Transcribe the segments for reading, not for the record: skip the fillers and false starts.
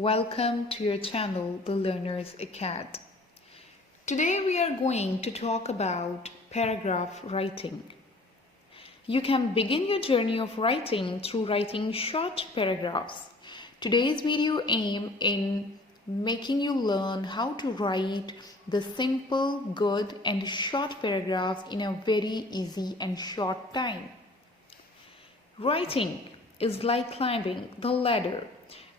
Welcome to your channel, the learners'Acad. Today we are going to talk about paragraph writing. You can begin your journey of writing through writing short paragraphs. Today's video aims in making you learn how to write the simple, good and short paragraphs in a very easy and short time. Writing is like climbing the ladder,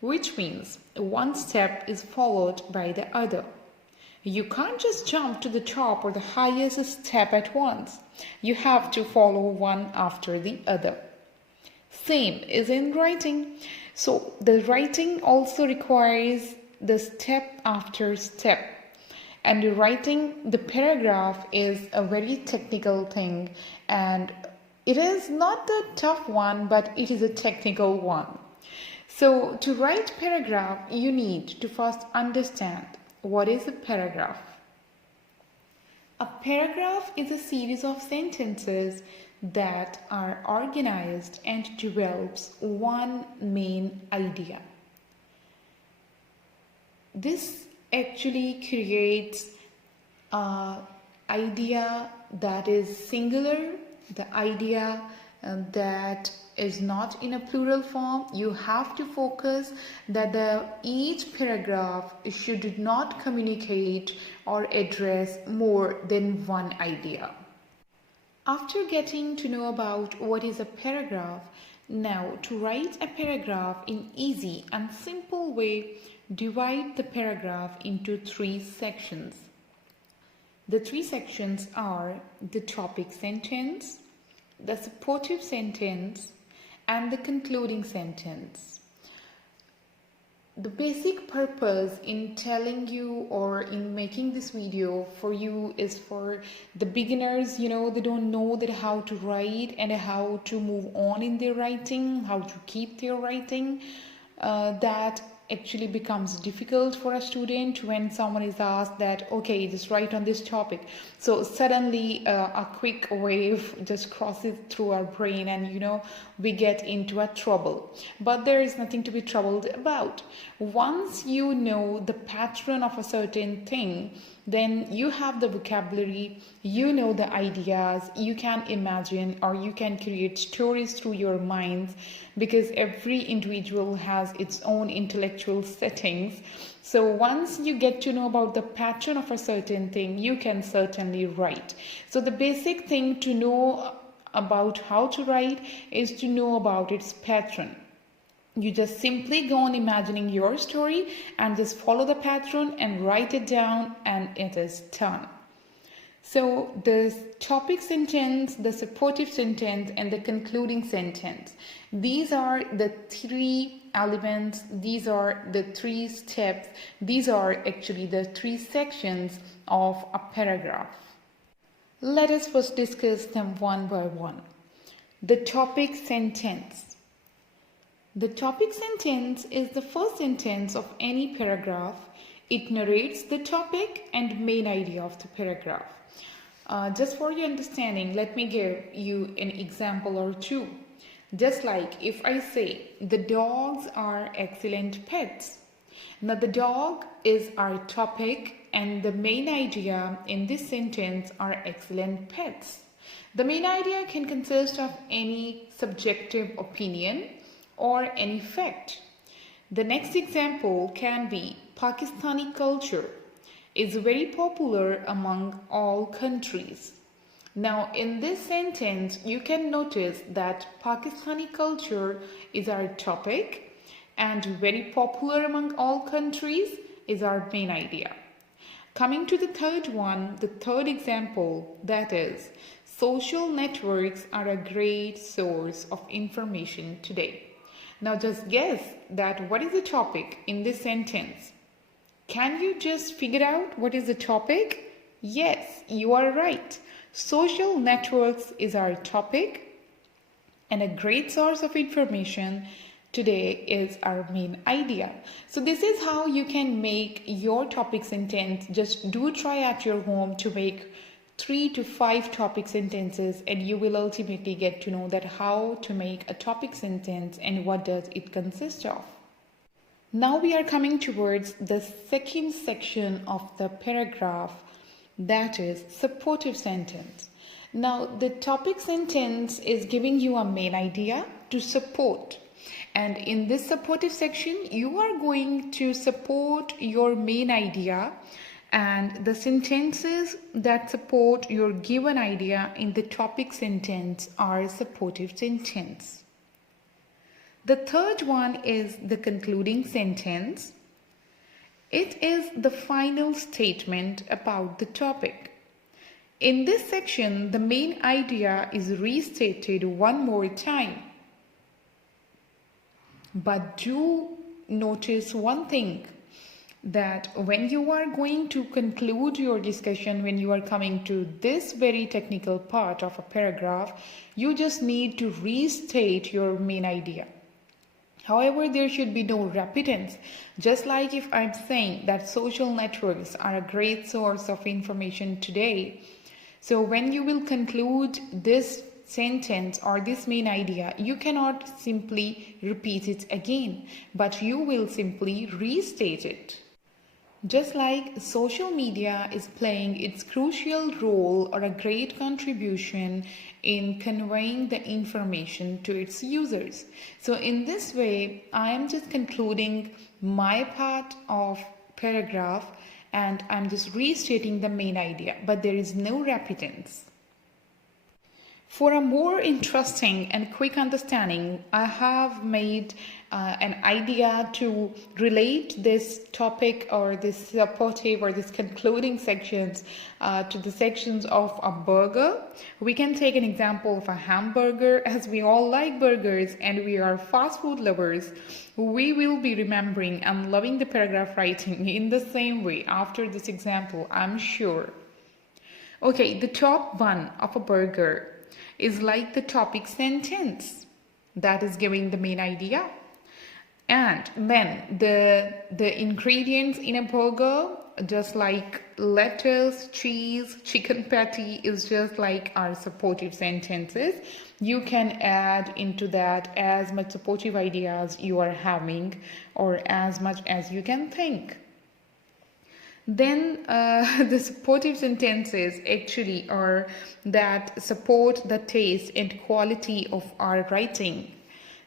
which means one step is followed by the other. You can't just jump to the top or the highest step at once. You have to follow one after the other. Same is in writing. So the writing also requires the step after step. And writing the paragraph is a very technical thing, and it is not the tough one, but it is a technical one. So to write paragraph, you need to first understand what is a paragraph. A paragraph is a series of sentences that are organized and develops one main idea. This actually creates an idea that is singular, the idea that is not in a plural form. You have to focus that each paragraph should not communicate or address more than one idea. After getting to know about what is a paragraph, now to write a paragraph in easy and simple way, divide the paragraph into three sections. The three sections are the topic sentence, the supportive sentence, and the concluding sentence. The basic purpose in telling you or in making this video for you is for the beginners. They don't know that how to write and how to move on in their writing, how to keep their writing. That actually becomes difficult for a student when someone is asked that, okay, just write on this topic. So suddenly a quick wave just crosses through our brain and we get into a trouble. But there is nothing to be troubled about. Once you know the pattern of a certain thing, then you have the vocabulary, you know the ideas, you can imagine or you can create stories through your minds, because every individual has its own intellectual settings. So once you get to know about the pattern of a certain thing, you can certainly write. So the basic thing to know about how to write is to know about its pattern. You just simply go on imagining your story and just follow the pattern and write it down, and it is done. So the topic sentence, the supportive sentence, and the concluding sentence. These are the three elements, these are the three steps, these are actually the three sections of a paragraph. Let us first discuss them one by one. The topic sentence. The topic sentence is the first sentence of any paragraph. It narrates the topic and main idea of the paragraph. Just for your understanding, let me give you an example or two. Just like if I say, the dogs are excellent pets. Now the dog is our topic and the main idea in this sentence are excellent pets. The main idea can consist of any subjective opinion or any fact. The next example can be Pakistani culture is very popular among all countries. Now in this sentence you can notice that Pakistani culture is our topic and very popular among all countries is our main idea. Coming to the third one, the third example, that is social networks are a great source of information today. Now just guess that what is the topic in this sentence. Can you just figure out what is the topic? Yes, you are right. Social networks is our topic and a great source of information today is our main idea. So this is how you can make your topic sentence. Just do try at your home to make 3 to 5 topic sentences, and you will ultimately get to know that how to make a topic sentence and what does it consist of. Now we are coming towards the second section of the paragraph, that is supportive sentence. Now the topic sentence is giving you a main idea to support. And in this supportive section, you are going to support your main idea, and the sentences that support your given idea in the topic sentence are supportive sentence. The third one is the concluding sentence. It is the final statement about the topic. In this section, the main idea is restated one more time. But do notice one thing, that when you are going to conclude your discussion, when you are coming to this very technical part of a paragraph, you just need to restate your main idea. However, there should be no repetance. Just like if I'm saying that social networks are a great source of information today. So when you will conclude this sentence or this main idea, you cannot simply repeat it again, but you will simply restate it. Just like social media is playing its crucial role or a great contribution in conveying the information to its users. So in this way, I am just concluding my part of paragraph and I'm just restating the main idea, but there is no repetance. For a more interesting and quick understanding, I have made an idea to relate this topic or this supportive or this concluding sections to the sections of a burger. We can take an example of a hamburger, as we all like burgers and we are fast food lovers. We will be remembering and loving the paragraph writing in the same way after this example, I'm sure. Okay, the top bun of a burger is like the topic sentence that is giving the main idea. And then the ingredients in a burger, just like lettuce, cheese, chicken patty, is just like our supportive sentences. You can add into that as much supportive ideas you are having or as much as you can think. Then the supportive sentences actually are that support the taste and quality of our writing.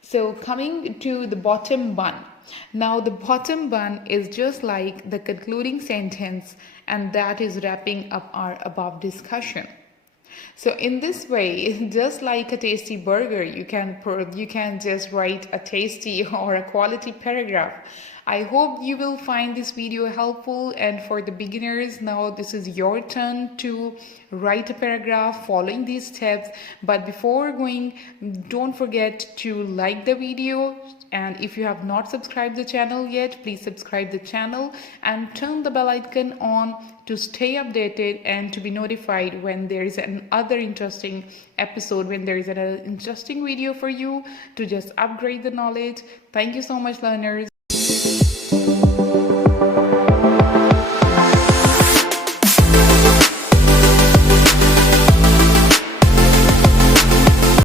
So coming to the bottom bun. Now the bottom bun is just like the concluding sentence, and that is wrapping up our above discussion. So in this way, just like a tasty burger, you can just write a tasty or a quality paragraph. I hope you will find this video helpful, and for the beginners, now this is your turn to write a paragraph following these steps. But before going, don't forget to like the video, and if you have not subscribed the channel yet, please subscribe the channel and turn the bell icon on to stay updated and to be notified when there is another interesting episode, when there is an interesting video for you to just upgrade the knowledge. Thank you so much, learners.